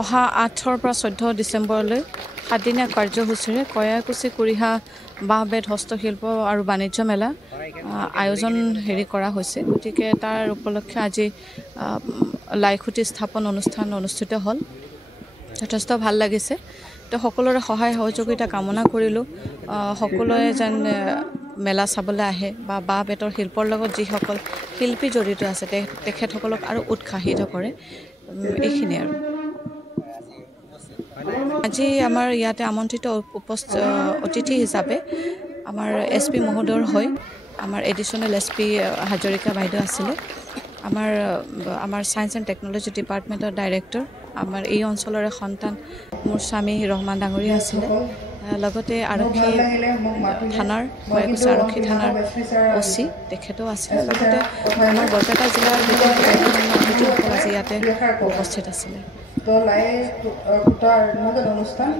অহা 8ৰ পৰা 14 ডিচেম্বৰলৈ 7 দিনীয়া কাৰ্যসূচীৰে কয়াকুছি কুৰিহা বাঁহ বেত হস্তশিল্প আৰু বাণিজ্য মেলা আয়োজন কৰা হৈছে। গতিকে তাৰ উপলক্ষে আজি লাইখুটি স্থাপন অনুষ্ঠান অনুষ্ঠিত হ'ল। যথেষ্ট ভাল লাগিছে। তো সকলোৰে সহায় সহযোগিতা কামনা কৰিলোঁ। সকলোৱে যেন মেলা চাবলৈ আহে বা বাঁহ বেতৰ শিল্পৰ লগত যিসকল শিল্পী জড়িত আছে তেখেতসকলক আৰু উৎসাহিত কৰে। এইখিনিয়ে আৰু আজি আমাৰ ইয়াতে আমন্ত্ৰিত অতিথি হিচাপে আমাৰ SP মহোদয়ৰ হৈ আমাৰ এডিশ্যনেল SP হাজৰিকা বাইদেউ আছিলে। আমাৰ ছায়েন্স এণ্ড টেকন'লজি ডিপাৰ্টমেণ্টৰ ডাইৰেক্টৰ, আমাৰ এই অঞ্চলৰে সন্তান মোৰ স্বামী ৰহমান ডাঙৰীয়া আছিলে। লগতে আৰক্ষী থানাৰ কয়াকুছি আৰক্ষী থানাৰ OC তেখেতো আছিলে। লগতে আমাৰ বৰপেটা জিলাৰ অতিথিসকল আজি ইয়াতে উপস্থিত আছিলে। তো অনুষ্ঠান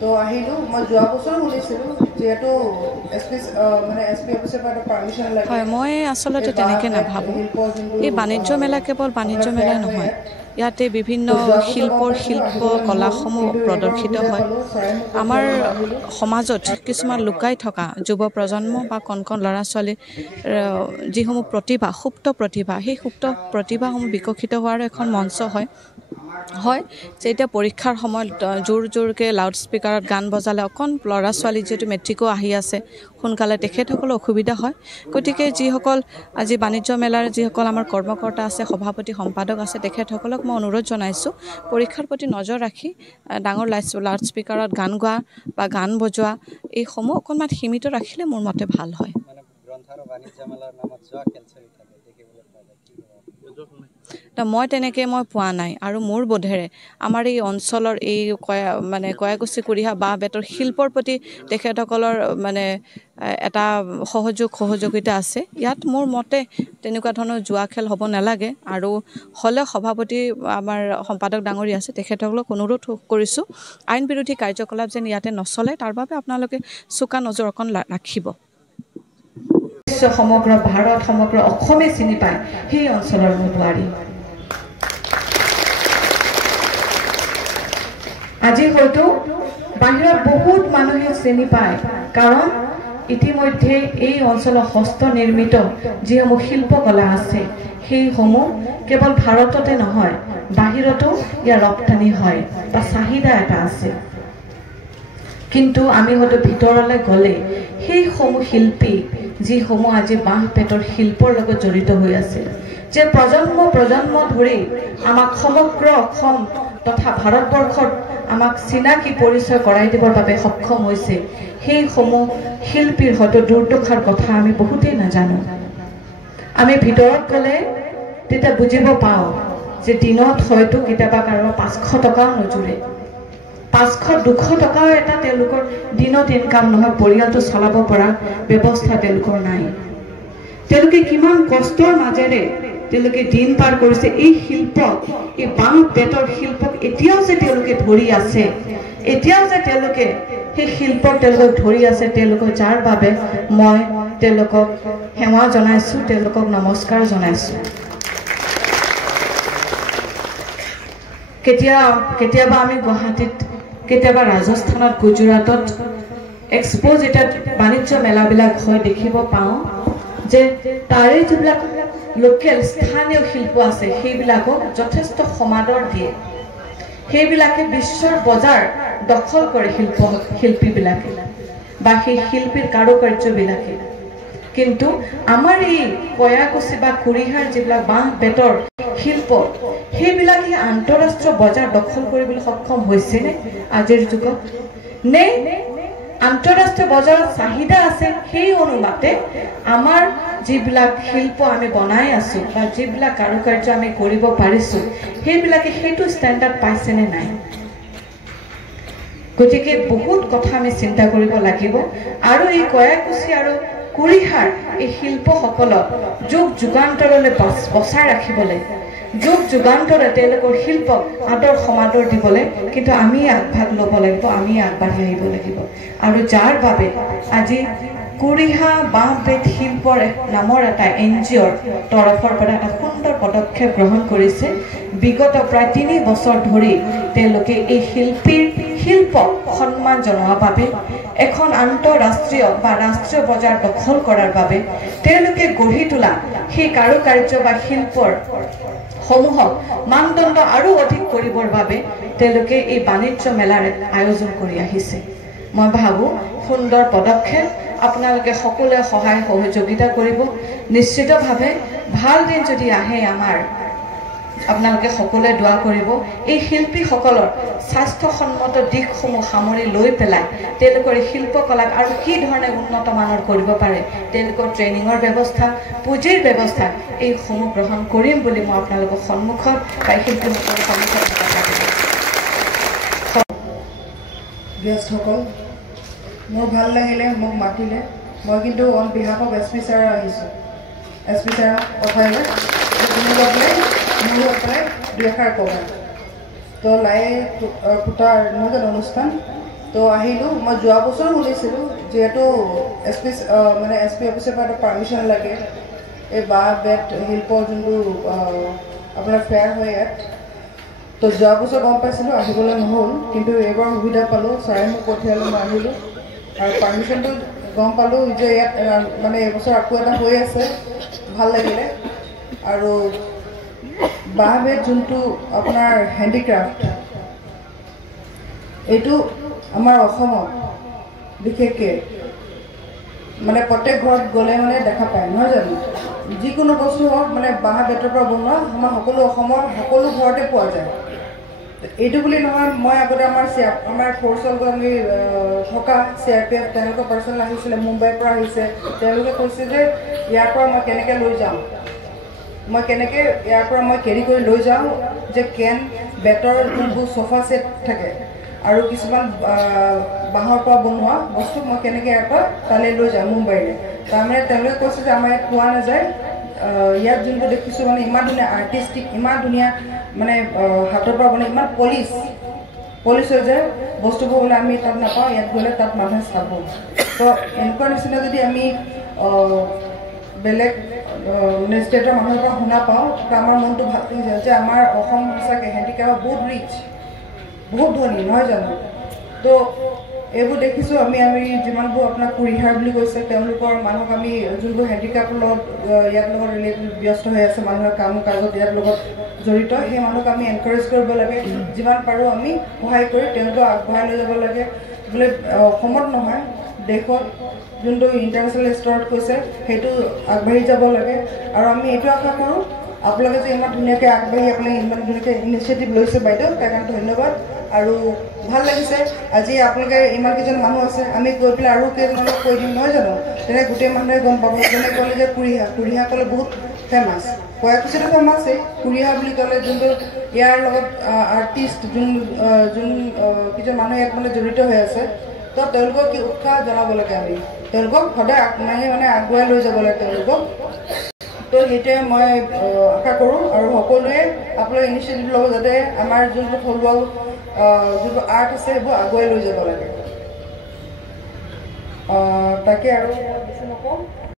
তো আহিলোঁ। মই যোৱা বছৰ শুনিছিলোঁ যিহেতু SP অফিচৰ পৰা পাৰ্মিশ্যন লাগে। হয়, মই আচলতে তেনেকৈ নাভাবোঁ। এই বাণিজ্য মেলা কেৱল বাণিজ্য মেলাই নহয়, ইয়াতে বিভিন্ন শিল্প কলাসমূহ প্ৰদৰ্শিত হয়। আমাৰ সমাজত কিছুমান লুকাই থকা যুৱ প্ৰজন্ম বা কণ ল'ৰা ছোৱালীৰ যিসমূহ প্ৰতিভা, সুপ্ত প্ৰতিভা, সেই সুপ্ত প্ৰতিভাসমূহ বিকশিত হোৱাৰ এখন মঞ্চ হয় যে এতিয়া পৰীক্ষাৰ সময়ত জোৰকৈ লাউড স্পীকাৰত গান বজালে অকণ ল'ৰা ছোৱালী যিহেতু মেট্ৰিকো আহি আছে সোনকালে তেখেতসকলৰ অসুবিধা হয়। গতিকে যিসকল আজি বাণিজ্য মেলাৰ যিসকল আমাৰ কৰ্মকৰ্তা আছে, সভাপতি সম্পাদক আছে, তেখেতসকলক মই অনুৰোধ জনাইছোঁ পৰীক্ষাৰ প্ৰতি নজৰ ৰাখি ডাঙৰ লাউড স্পীকাৰত গান গোৱা বা গান বজোৱা এইসমূহ অকণমান সীমিত ৰাখিলে মোৰ মতে ভাল হয়। মই তেনেকৈ পোৱা নাই আৰু মোৰ বোধেৰে আমাৰ এই অঞ্চলৰ এই কয়াকুছি কুৰিহা বাঁহ বেতৰ শিল্পৰ প্ৰতি তেখেতসকলৰ এটা সহযোগিতা আছে। ইয়াত মোৰ মতে তেনেকুৱা ধৰণৰ জুৱা খেল হ'ব নালাগে আৰু হ'লে সভাপতি আমাৰ সম্পাদক ডাঙৰী আছে তেখেতসকলক অনুৰোধ কৰিছোঁ আইন বিৰোধী কাৰ্যকলাপ যেন ইয়াতে নচলে, তাৰ বাবে আপোনালোকে চোকা নজৰ অকণ ৰাখিব। সমগ্ৰ ভাৰত সমগ্ৰ অসমে চিনি পায় সেই অঞ্চলৰ মোৰ বোৱাৰী। আজি হয়তো বাহিৰত বহুত মানুহে চিনি পায়, কাৰণ ইতিমধ্যে এই অঞ্চলৰ হস্ত নিৰ্মিত যিসমূহ শিল্পকলা আছে সেইসমূহ কেৱল ভাৰততে নহয় বাহিৰতো ইয়াৰ ৰপ্তানি হয় বা চাহিদা এটা আছে। কিন্তু আমি হয়তো ভিতৰলৈ গ'লে সেইসমূহ শিল্পী যিসমূহ আজি বাঁহ বেতৰ শিল্পৰ লগত জড়িত হৈ আছে, যে প্ৰজন্ম ধৰি আমাক সমগ্ৰ অসম তথা ভাৰতবৰ্ষত আমাক চিনাকি পৰিচয় কৰাই দিবৰ বাবে সক্ষম হৈছে, সেইসমূহ শিল্পীৰ হয়তো দুৰ্দশাৰ কথা আমি বহুতেই নাজানো। আমি ভিতৰত গ'লে তেতিয়া বুজিব পাওঁ যে দিনত হয়তো কেতিয়াবা কাৰোবাৰ 500 টকাও নোজোৰে, 500-200 টকাও এটা তেওঁলোকৰ দিনত ইনকাম নহয়, পৰিয়ালটো চলাব পৰা ব্যৱস্থা তেওঁলোকৰ নাই। তেওঁলোকে কিমান কষ্টৰ মাজেৰে তেওঁলোকে দিন পাৰ কৰিছে। এই শিল্পক, এই বাঁহ বেতৰ শিল্পক এতিয়াও যে তেওঁলোকে ধৰি আছে, এতিয়াও যে তেওঁলোকে সেই শিল্পক ধৰি আছে, তেওঁলোকক যাৰ বাবে মই তেওঁলোকক সেৱা জনাইছোঁ, তেওঁলোকক নমস্কাৰ জনাইছোঁ। কেতিয়াবা আমি গুৱাহাটীত, কেতিয়াবা ৰাজস্থানত, গুজৰাটত এক্সপো যেতিয়া বাণিজ্য মেলাবিলাক হয় দেখিব পাওঁ যে তাৰে যিবিলাক লোকেল স্থানীয় শিল্প আছে সেইবিলাকক যথেষ্ট সমাদৰ দিয়ে। সেইবিলাকে বিশ্বৰ বজাৰ দখল কৰে শিল্পীবিলাকে বা সেই শিল্পীৰ কাৰুকাৰ্যবিলাকে। কিন্তু আমাৰ এই কয়াকুছি বা কুৰিহাৰ যিবিলাক বাঁহ বেতৰ শিল্প সেইবিলাকে আন্তঃৰাষ্ট্ৰীয় বজাৰ দখল কৰিবলৈ সক্ষম হৈছেনে আজিৰ যুগত? নে আন্তঃৰাষ্ট্ৰীয় বজাৰত চাহিদা আছে সেই অনুপাতে আমাৰ যিবিলাক শিল্প আমি বনাই আছোঁ বা যিবিলাক কাৰুকাৰ্য আমি কৰিব পাৰিছোঁ সেইবিলাকে সেইটো ষ্টেণ্ডাৰ্ড পাইছেনে নাই? গতিকে বহুত কথা আমি চিন্তা কৰিব লাগিব আৰু এই কয়াকুছি আৰু কুৰিহাৰ এই শিল্পসকলক যুগ যুগান্তৰলৈ বচাই ৰাখিবলৈ, যুগ যুগান্তৰে তেওঁলোকৰ শিল্পক আদৰ সমাদৰ দিবলৈ কিন্তু আমি আগভাগ ল'ব লাগিব, আমি আগবাঢ়ি আহিব লাগিব। আৰু যাৰ বাবে আজি কুৰিহা বাঁহ বেত শিল্পৰ নামৰ এটা NGOৰ তৰফৰ পৰা এটা সুন্দৰ পদক্ষেপ গ্ৰহণ কৰিছে, বিগত প্ৰায় 3 বছৰ ধৰি তেওঁলোকে এই শিল্পক সন্মান জনোৱাৰ বাবে এখন আন্তঃৰাষ্ট্ৰীয় বা ৰাষ্ট্ৰীয় বজাৰ দখল কৰাৰ বাবে তেওঁলোকে গঢ়ি তোলা সেই কাৰুকাৰ্য বা শিল্পৰ সমূহক মানদণ্ড আৰু অধিক কৰিবৰ বাবে তেওঁলোকে এই বাণিজ্য মেলাৰ আয়োজন কৰি আহিছে। মই ভাবোঁ সুন্দৰ পদক্ষেপ, আপোনালোকে সকলোৱে সহায় সহযোগিতা কৰিব। নিশ্চিতভাৱে ভাল দিন যদি আহে আমাৰ, আপোনালোকে সকলোৱে দোৱা কৰিব। এই শিল্পীসকলৰ স্বাস্থ্যসন্মত দিশসমূহ সামৰি লৈ পেলাই তেওঁলোকৰ শিল্পকলাক আৰু কি ধৰণে উন্নত মানৰ কৰিব পাৰে, তেওঁলোকৰ ট্ৰেইনিঙৰ ব্যৱস্থা, পুঁজিৰ ব্যৱস্থা এইসমূহ গ্ৰহণ কৰিম বুলি মই আপোনালোকৰ সন্মুখত বা শিল্পীসকলৰ সন্মুখত গেষ্টসকল, মোৰ ভাল লাগিলে মোক মাতিলে। মই কিন্তু on behalf of S P sir আহিছোঁ। এছ পি ছাৰক কথাইলে মোৰ হৈ পেলাই 2 এষাৰ ক'বা। তো লাই ফুটাৰ নহয় অনুষ্ঠান তো আহিলোঁ। মই যোৱা বছৰ শুনিছিলোঁ যিহেতু এছ পি অফিচৰ পৰা এটা পাৰ্মিশ্যন লাগে এই বাঁহ বেত শিল্প যোনটো আপোনাৰ ফেয়াৰ হয় ইয়াত। তো যোৱা বছৰ গম পাইছিলোঁ, আহিবলৈ নহ'ল, কিন্তু এইবাৰ সুবিধা পালোঁ, ছাৰে মোক পঠিয়ালে, মই আহিলোঁ আৰু পাৰ্মিশ্যনটো গম পালোঁ যে ইয়াত মানে এইবছৰ আকৌ এটা হৈ আছে, ভাল লাগিলে। আৰু বাঁহ বেত যোনটো আপোনাৰ হেণ্ডিক্ৰাফ্ট, এইটো আমাৰ অসমত বিশেষকৈ মানে প্ৰত্যেক ঘৰত গ'লে মানে দেখা পায়, নহয় জানো? যিকোনো বস্তু হওক মানে বাঁহ বেতৰ পৰা বনোৱা আমাৰ সকলো অসমৰ সকলো ঘৰতে পোৱা যায়। এইটো বুলি নহয়, মই আগতে আমাৰ ফ'ৰ্চত আমি থকা CRPF তেওঁলোকৰ পাৰ্চনেল আহিছিলে, মুম্বাইৰ পৰা আহিছে। তেওঁলোকে কৈছে যে ইয়াৰ পৰা মই কেনেকৈ লৈ যাওঁ, মই কেনেকৈ ইয়াৰ পৰা মই কেৰি কৰি লৈ যাওঁ, যে বেতৰ যোনবোৰ চোফা ছেট থাকে আৰু কিছুমান বাঁহৰ পৰা বনোৱা বস্তু মই কেনেকৈ ইয়াৰ পৰা তালৈ লৈ যাওঁ মুম্বাইলৈ। তাৰমানে তেওঁলোকে কৈছে যে আমাৰ ইয়াত পোৱা নাযায়। ইয়াত যোনটো দেখিছোঁ মানে ইমান ধুনীয়া আৰ্টিষ্টিক, ইমান ধুনীয়া মানে হাতৰ পৰা বনাই, ইমান পলিচ হৈ যায় বস্তুবোৰ বোলে আমি তাত নাপাওঁ, ইয়াত গ'লে তাত মানুহে চাব। তো এনেকুৱা নিচিনা যদি আমি বেলেগ ষ্টেটৰ মানুহৰ পৰা শুনা পাওঁ, তেতিয়া আমাৰ মনটো ভাল লাগি যায় যে আমাৰ অসম সঁচাকৈ হেণ্ডিক্ৰাফ্ট বহুত ৰিচ, বহুত ধনী, নহয় জানো? তো এইবোৰ দেখিছোঁ আমি যিমানবোৰ আপোনাক কুৰিহাৰ বুলি কৈছে, তেওঁলোকৰ মানুহক আমি যোনবোৰ হেণ্ডিক্ৰাফ্টৰ লগত ইয়াৰ লগত ব্যস্ত হৈ আছে, মানুহৰ কাম কাজত ইয়াৰ লগত জড়িত, সেই মানুহক আমি এনকাৰেজ কৰিব লাগে। যিমান পাৰোঁ আমি সহায় কৰি তেওঁলোকক আগবঢ়াই লৈ যাব লাগে। বোলে অসমত নহয়, দেশত যোনটো ইণ্টাৰনেশ্যনেল স্তৰত কৈছে সেইটো আগবাঢ়ি যাব লাগে। আৰু আমি এইটো আশা কৰোঁ আপোনালোকে যে ইমান ধুনীয়াকৈ আগবাঢ়ি আপোনালোকে ইমান ধুনীয়াকৈ ইনিচিয়েটিভ লৈছে বাইদেউ, তাৰ কাৰণে ধন্যবাদ। আৰু ভাল লাগিছে আজি আপোনালোকে ইমানকেইজন মানুহ আছে, আমি গৈ পেলাই আৰু কেইজনমানক কৈ দিম, নহয় জানো? তেনে গোটেই মানুহে গম পাব। যেনে ক'লে যে কুৰিহা ক'লে বহুত ফেমাছ, শুৱালকুছিটো ফেমাছেই। কুৰিহা বুলি ক'লে যোনটো ইয়াৰ লগত আৰ্টিষ্ট যোন কিছু মানুহ ইয়াত মানে জড়িত হৈ আছে, তো তেওঁলোকক কি উৎসাহ জনাব লাগে আমি, তেওঁলোকক সদায় মানে আগুৱাই লৈ যাব লাগে তেওঁলোকক। তো সেইটোৱে মই আশা কৰোঁ। আৰু সকলোৱে আপোনালোকে ইনিচিয়েটিভ ল'ব যাতে আমাৰ যোনটো থলুৱা যোনটো আৰ্ট আছে সেইবোৰ আগুৱাই লৈ যাব লাগে। তাকে আৰু বেছি নকওঁ।